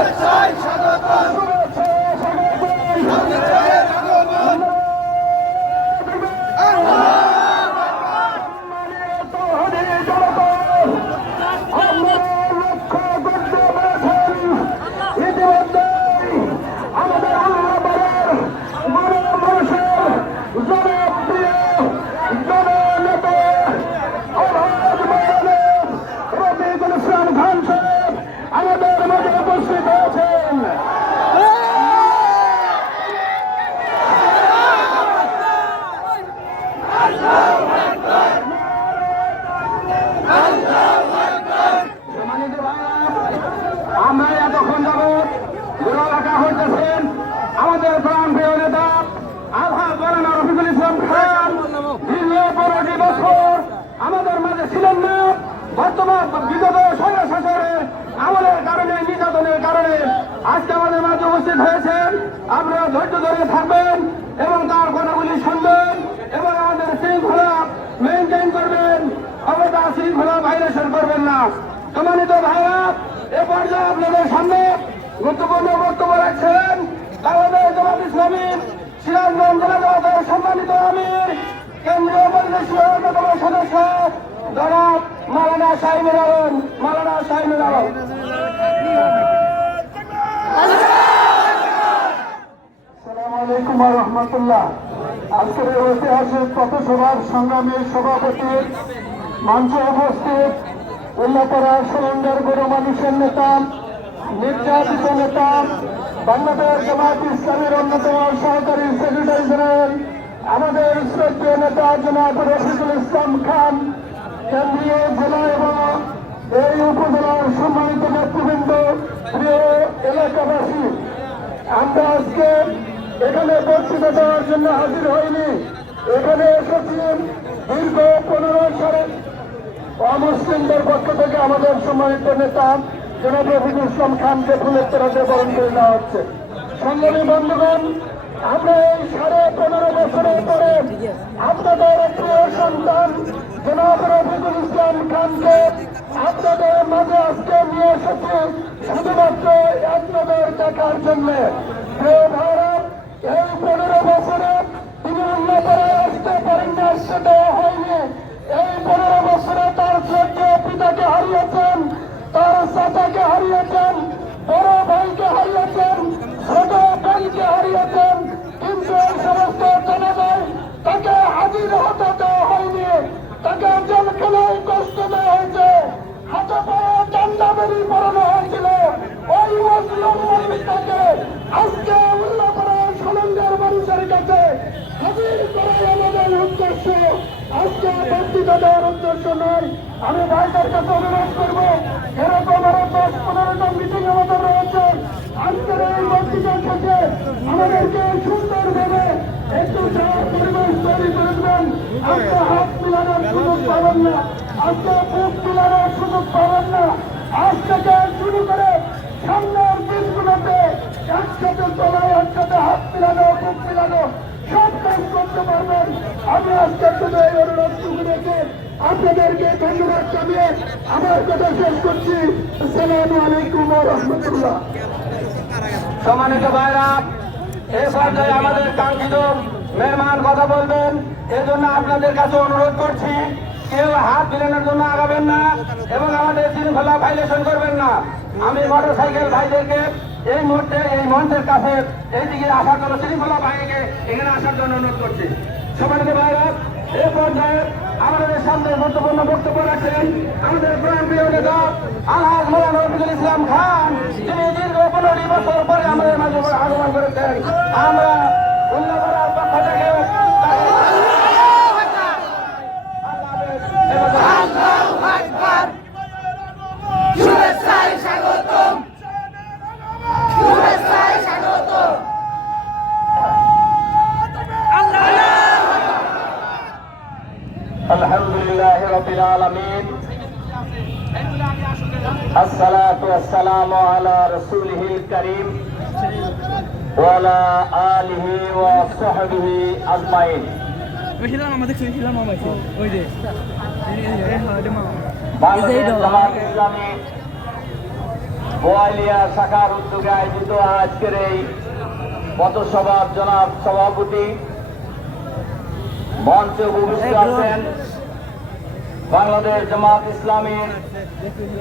শুভেচ্ছায় স্বাগতম শুভেচ্ছায় আগমন আমাদের মাঝে উপস্থিত হয়েছেন সম্মানিত ভাইরা, আমরা এতক্ষণ যাব ঘোরা রাখা হইতেছেন আমাদের প্রাণ প্রিয় নেতা আলহাজ মৌলানা রফিকুল ইসলাম খান দীর্ঘ পনেরোটি বছর আমাদের মাঝে ছিলেন না বর্তমান বিগত সরকার শাসনের আমাদের কারণে, নির্যাতনের কারণে আজকে আমাদের মাঝে উপস্থিত হয়েছেন। আপনারা ধৈর্য ধরে থাকবেন এবং তার কথাগুলি শুনবেন এবং আমাদের শৃঙ্খলা মেনটেন করবেন। অবতা শৃঙ্খলা ভাইলেশন করবেন না। সম্মানিত ভাইরা, এ পর্যায়ে আপনাদের সামনে গুরুত্বপূর্ণ বক্তব্য রাখছেন বাংলাদেশ জামাত ইসলামী সিরাজগঞ্জ জেলা সম্মানিত আমির কেন্দ্রীয় পরিবেশীয় অন্যতম সদস্য জনাব মালানা সাহিনুর আলম। মালানা সাহিনুর আলম সভাপতি মঞ্চে উপস্থিত উল্লাপাড়া সুরঙ্গের গরু মানুষের নেতা নেতা, বাংলাদেশ জামাত ইসলামের অন্যতম সহকারী সেক্রেটারি আমাদের নেতা জনাব রফিকুল ইসলাম খান কেন্দ্রীয় জেলা এবং এই উপজেলার সম্মানিত নেতৃবৃন্দ প্রিয় এলাকাবাসী, আমরা আজকে এখানে বক্তৃতা দেওয়ার জন্য হাজির হইনি। এখানে এসেছি দীর্ঘ পনেরো সালে অমুসলিমদের পক্ষ থেকে আমাদের সম্মানিত নেতা জনাব রফিকুল ইসলাম খানকে ফুলের তেরাতে বরণ করে নেওয়া হচ্ছে। সংগ্রামী বন্ধুগণ, আমরা এই সাড়ে পনেরো বছরের পরে আপনাদের প্রিয় সন্তান জনাব রফিকুল ইসলাম খানকে আপনাদের মাঝে আজকে নিয়ে এসেছি শুধুমাত্র এক জন্য। এই পনেরো বছরে তিনি আসতে পারেন না দেওয়া হয়নি। এই পনেরো বছরে তার শ্রদ্ধেয় পিতাকে হারিয়েছেন, তার চাচাকে হারিয়েছেন, বড় ভাইকে হারিয়েছেন ছোট বোনকে হারিয়েছেন কিন্তু এই সমস্ত জানাজায় তাকে হাজির হতে দেওয়া হয়নি তাকে জেলখানায় কষ্ট দেওয়া হয়েছে হাতে পায়ে ডান্ডা বেরি পড়ানো হয়েছিল ওই মুসলিম মন্দিরটাকে আজকে উল্লাপড়া সলঙ্গের মানুষের কাছে হাজির করাই আমাদের উদ্দেশ্য আজকে বক্তৃতা দেওয়ার উদ্দেশ্য নয় আমি ভাইদের কাছে অনুরোধ করব, এরকম আরও দশ পনেরোটা মিটিং আমাদের রয়েছে। আজকের এই বক্তৃতা শেষে আমাদেরকে সুন্দরভাবে একটু যাওয়ার পরিবেশ তৈরি করে আজকে হাত মিলানোর সুযোগ পাবেন না। আজকে বুক মিলানোর সুযোগ পাবেন না। আজ থেকে শুরু করে সামনের দিনগুলোতে একসাথে চলা একসাথে হাত মিলানো, বুক মিলানো সব কাজ করতে পারবেন। আমি আজকে রেখে আপনাদেরকে ধন্যবাদ জানিয়ে আমার কথা শেষ করছি। আসসালামু আলাইকুম রহমতুল্লাহ। সম্মানিত ভাইরা এই পর্যায়ে আমাদের কাঙ্ক্ষিত মেহমান কথা বলবেন। এই জন্য আপনাদের কাছে অনুরোধ করছি, কেউ হাত মিলানোর জন্য আগাবেন না এবং আমাদের শৃঙ্খলা ভাইলেশন করবেন না। আমি মোটর সাইকেল ভাইদেরকে এই মুহূর্তে, এই মঞ্চের কাছে এই দিকে আসার জন্য শৃঙ্খলা ভাইকে এখানে আসার জন্য অনুরোধ করছি। সবাইকে ভাইরা এই পর্যায়ে আমাদের সামনে গুরুত্বপূর্ণ বক্তব্য রাখছেন আমাদের প্রাণ প্রিয় নেতা আলহাজ মোলান রফিকুল ইসলাম খান। যিনি দীর্ঘ পনেরো বছর পরে আমাদের মাঝে আগমন করেছেন। আমরা الحمد لله رب العالمين الصلاة والسلام على رسوله الكريم وعلى آله وصحبه أجمعين ওই ছিলাম মামা দেখছি ওই ছিলাম মামা এসে ওই যে এই যে, এই হ্যাঁ, এটা মামা বাংলাদেশ জামাত ইসলামী বোয়ালিয়া শাখার উদ্যোগে আয়োজিত আজকের এই পথসভার জনাব সভাপতি মঞ্চে উপস্থিত আছেন বাংলাদেশ জামাত ইসলামীর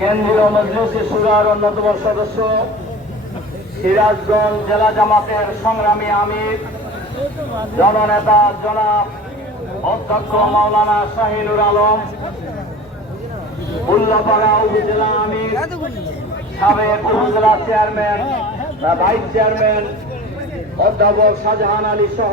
কেন্দ্রীয় মজলিসে সুরার অন্যতম সদস্য সিরাজগঞ্জ জেলা জামাতের সংগ্রামী আমির জননেতা জনাব অধ্যক্ষ মাওলানা শাহিনুর আলম উল্লাপাড়া উপজেলা আমির সাবেক উপজেলা চেয়ারম্যান ভাইস চেয়ারম্যান অধ্যাপক শাহজাহান আলী সহ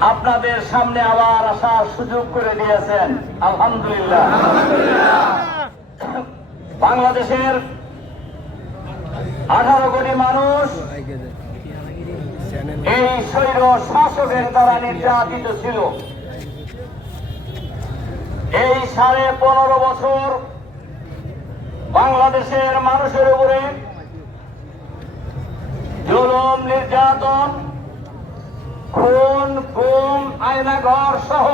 আপনাদের সামনে আবার আসার সুযোগ করে দিয়েছেন। আলহামদুলিল্লাহ। বাংলাদেশের আঠারো কোটি মানুষ এই শৈর শাসকের দ্বারা নির্যাতিত ছিল। এই সাড়ে পনেরো বছর বাংলাদেশের মানুষের উপরে জুলুম, নির্যাতন আয়নাঘর সহ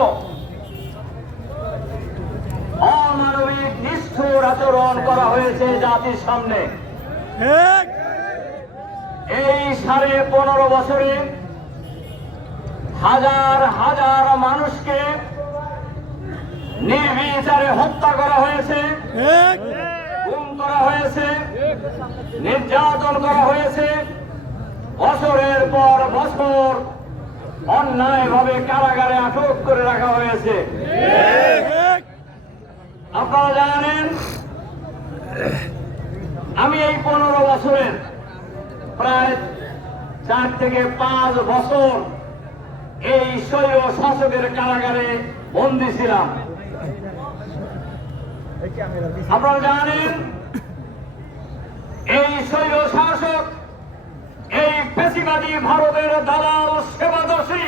অমানবিক নিষ্ঠুর আচরণ করা হয়েছে জাতির সামনে। এই সাড়ে পনেরো বছরে হাজার হাজার মানুষকে নির্বিচারে হত্যা করা হয়েছে গুম করা হয়েছে নির্যাতন করা হয়েছে। বছরের পর বছর অন্যায়ভাবে কারাগারে আটক করে রাখা হয়েছে। আপনারা জানেন, আমি এই পনেরো বছরের প্রায় চার থেকে পাঁচ বছর এই শৈব শাসকের কারাগারে বন্দী ছিলাম। আপনারা জানেন, এই শৈব শাসক পেশিবাদী ভারতের দালাল সেবাদর্শী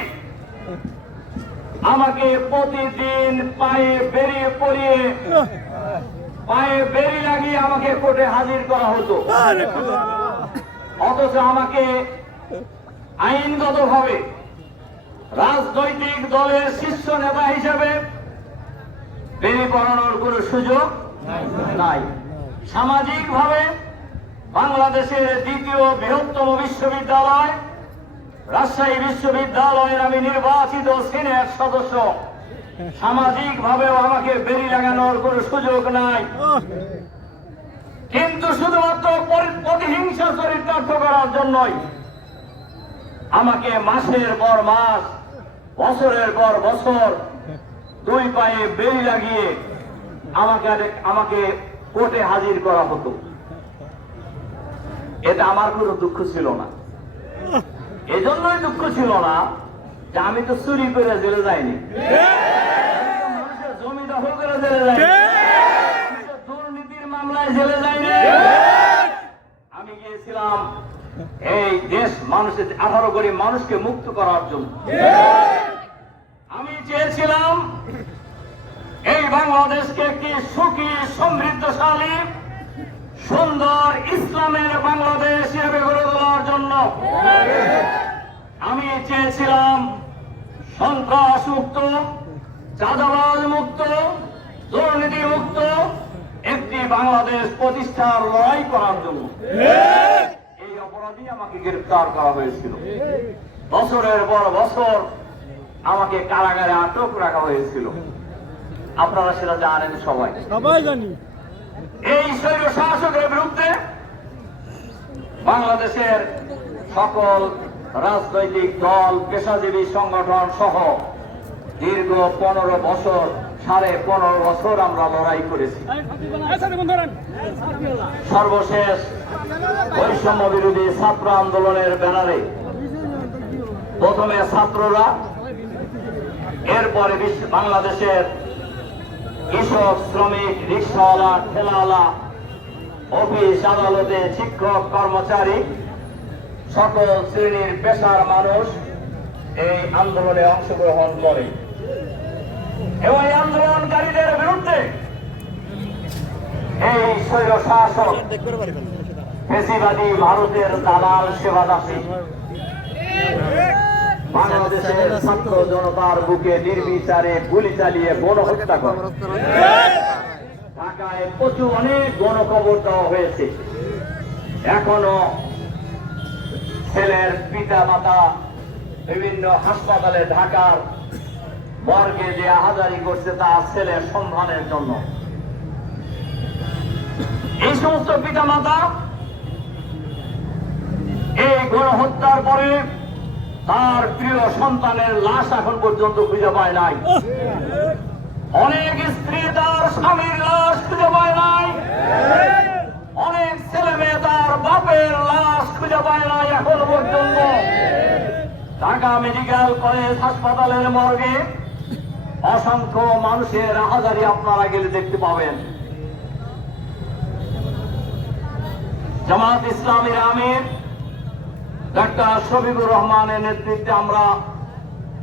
আমাকে প্রতিদিন পায়ে বেরিয়ে পড়িয়ে পায়ে বেরি লাগিয়ে আমাকে কোর্টে হাজির করা হতো। অথচ আমাকে আইনগতভাবে রাজনৈতিক দলের শীর্ষ নেতা হিসেবে বেরি পড়ানোর কোনো সুযোগ নাই। সামাজিকভাবে বাংলাদেশের দ্বিতীয় বৃহত্তম বিশ্ববিদ্যালয় রাজশাহী বিশ্ববিদ্যালয়ের আমি নির্বাচিত সিনিয়র সদস্য। সামাজিক ভাবেও আমাকে বেরি লাগানোর কোনো সুযোগ নাই। কিন্তু শুধুমাত্র প্রতিহিংসা চরিতার্থ করার জন্যই আমাকে মাসের পর মাস, বছরের পর বছর দুই পায়ে বেরি লাগিয়ে আমাকে আমাকে কোর্টে হাজির করা হতো। এটা আমার কোনো দুঃখ ছিল না। এজন্যই দুঃখ ছিল না যে আমি তো চুরি করে জেলে যাইনি। জমি দখল করে জেলে যাইনি। দুর্নীতির মামলায় জেলে যাইনি। আমি গিয়েছিলাম এই দেশ মানুষের আঠারো কোটি মানুষকে মুক্ত করার জন্য। আমি চেয়েছিলাম এই বাংলাদেশকে একটি সুখী সমৃদ্ধশালী সুন্দর ইসলামের বাংলাদেশ হিসেবে গড়ে জন্য। আমি চেয়েছিলাম সন্ত্রাস মুক্ত চাঁদাবাজ মুক্ত দুর্নীতি মুক্ত একটি বাংলাদেশ প্রতিষ্ঠার লড়াই করার জন্য। এই অপরাধী আমাকে গ্রেফতার করা হয়েছিল। বছরের পর বছর আমাকে কারাগারে আটক রাখা হয়েছিল। আপনারা সেটা জানেন সবাই। সবাই জানি। এই শৈল শাসকের বিরুদ্ধে বাংলাদেশের সকল রাজনৈতিক দল, পেশাজীবী সংগঠন সহ দীর্ঘ পনেরো বছর, সাড়ে পনেরো বছর আমরা লড়াই করেছি। সর্বশেষ বৈষম্য বিরোধী ছাত্র আন্দোলনের ব্যানারে প্রথমে ছাত্ররা, এরপরে বাংলাদেশের কৃষক, শ্রমিক, রিক্সাওয়ালা, ঠেলাওয়ালা অফিস, আদালতে, শিক্ষক, কর্মচারী, সকল শ্রেণির পেশার মানুষ এই আন্দোলনে অংশগ্রহণ করে। এবং এই আন্দোলনকারীদের বিরুদ্ধে এই স্বৈর শাসক ফেসিবাদী ভারতের দালাল সেবা দাসী বাংলাদেশের ছাত্র জনতার বুকে নির্বিচারে গুলি চালিয়ে গণহত্যা করে। ঢাকায় প্রচুর অনেক গণকবর দেওয়া হয়েছে। এখনও ছেলের পিতা মাতা বিভিন্ন হাসপাতালে ঢাকার মর্গে যে আহাজারি করছে তা ছেলের সন্ধানের জন্য। এই সমস্ত পিতা মাতা এই গণহত্যার পরে তার প্রিয় সন্তানের লাশ এখন পর্যন্ত খুঁজে পায় নাই। অনেক স্ত্রী তার স্বামীর লাশ খুঁজে পায় নাই। অনেক ছেলে মেয়ে তার বাপের লাশ খুঁজে পায় নাই এখন পর্যন্ত। ঢাকা মেডিকেল কলেজ হাসপাতালের মর্গে অসংখ্য মানুষের আহাজারি আপনারা গেলে দেখতে পাবেন। জামাত ইসলামের আমির ডাক্তার শফিকুর রহমানের নেতৃত্বে আমরা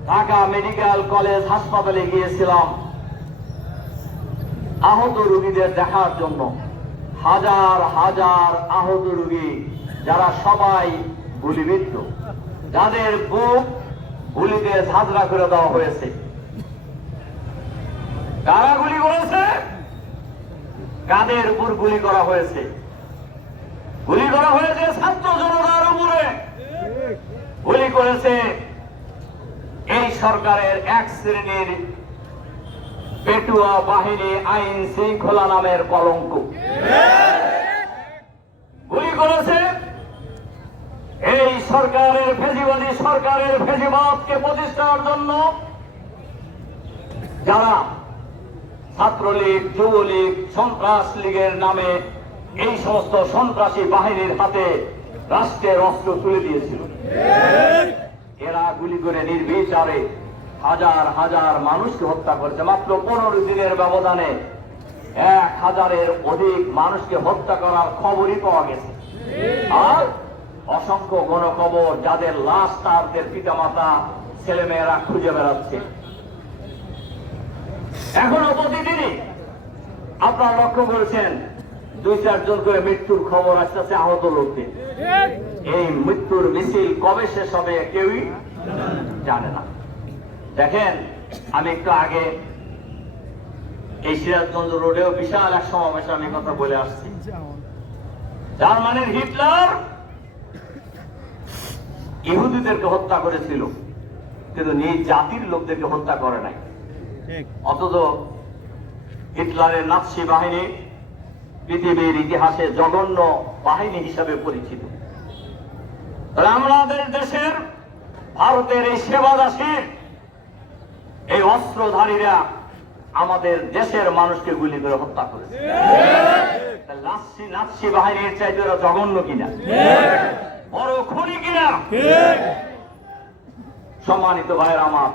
ঢাকা মেডিকেল কলেজ হাসপাতালে গিয়েছিলাম। আহত রোগীদের দেখার জন্য হাজার হাজার আহত রোগী যারা সবাই গুলিবিদ্ধ। যাদের বুক গুলিতে ঝাঁঝরা করে দেওয়া হয়েছে। কারা গুলি করেছে? কাদের উপর গুলি করা হয়েছে? গুলি করা হয়েছে ছাত্র জনতার উপরে। গুলি করেছে এই সরকারের এক শ্রেণির পেটুয়া বাহিনী আইন শৃঙ্খলা নামের কলঙ্ক। গুলি করেছে। এই সরকারের ফেজিবাদী সরকারের ফেজিবাদকে প্রতিষ্ঠার জন্য যারা ছাত্রলীগ, যুবলীগ সন্ত্রাস লীগের নামে এই সমস্ত সন্ত্রাসী বাহিনীর হাতে রাষ্ট্রের অস্ত্র তুলে দিয়েছিল। এরা গুলি করে নির্বিচারে হাজার হাজার মানুষকে হত্যা করেছে। মাত্র পনেরো দিনের ব্যবধানে এক হাজারের অধিক মানুষকে হত্যা করার খবরই পাওয়া গেছে। আর অসংখ্য গণকবর যাদের লাশ তাদের পিতামাতা, ছেলেমেয়েরা খুঁজে বেড়াচ্ছে। এখনও প্রতিদিনই আপনারা লক্ষ্য করেছেন, দুই চারজন করে মৃত্যুর খবর আসতেছে আহত লোকদের। এই মৃত্যুর মিছিল কবে শেষ হবে কেউই জানে না। দেখেন আমি একটু আগে এই সিরাজগঞ্জ রোডেও বিশাল এক সমাবেশে আমি কথা বলে আসছি। জার্মানির হিটলার ইহুদিদেরকে হত্যা করেছিল কিন্তু নিজ জাতির লোকদেরকে হত্যা করে নাই। অথচ হিটলারের নাৎসি বাহিনী পৃথিবীর ইতিহাসে জঘন্য বাহিনী হিসাবে পরিচিত। আমাদের দেশের ভারতের এই সেবাদাসীর এই অস্ত্রধারীরা আমাদের দেশের মানুষকে গুলি করে হত্যা করেছে। বাহিনীর চাইতে ওরা জঘন্য কিনা? বড় খুনি কিনা? সম্মানিত ভাইয়ের আমার,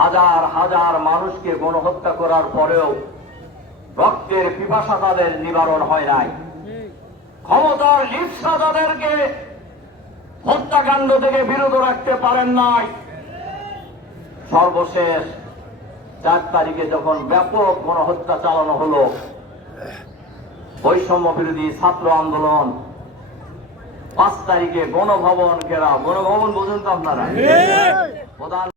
হাজার হাজার মানুষকে গণহত্যা করার পরেও রক্তের পিপাসা তাদের নিবারণ হয় নাই। ক্ষমতার লিপ্সা তাদেরকে হত্যাকাণ্ড থেকে বিরত রাখতে পারেন নাই। সর্বশেষ চার তারিখে যখন ব্যাপক গণহত্যা চালানো হলো বৈষম্য বিরোধী ছাত্র আন্দোলন পাঁচ তারিখে গণভবন ঘেরা গণভবন বোঝেন তো আপনারা? প্রধান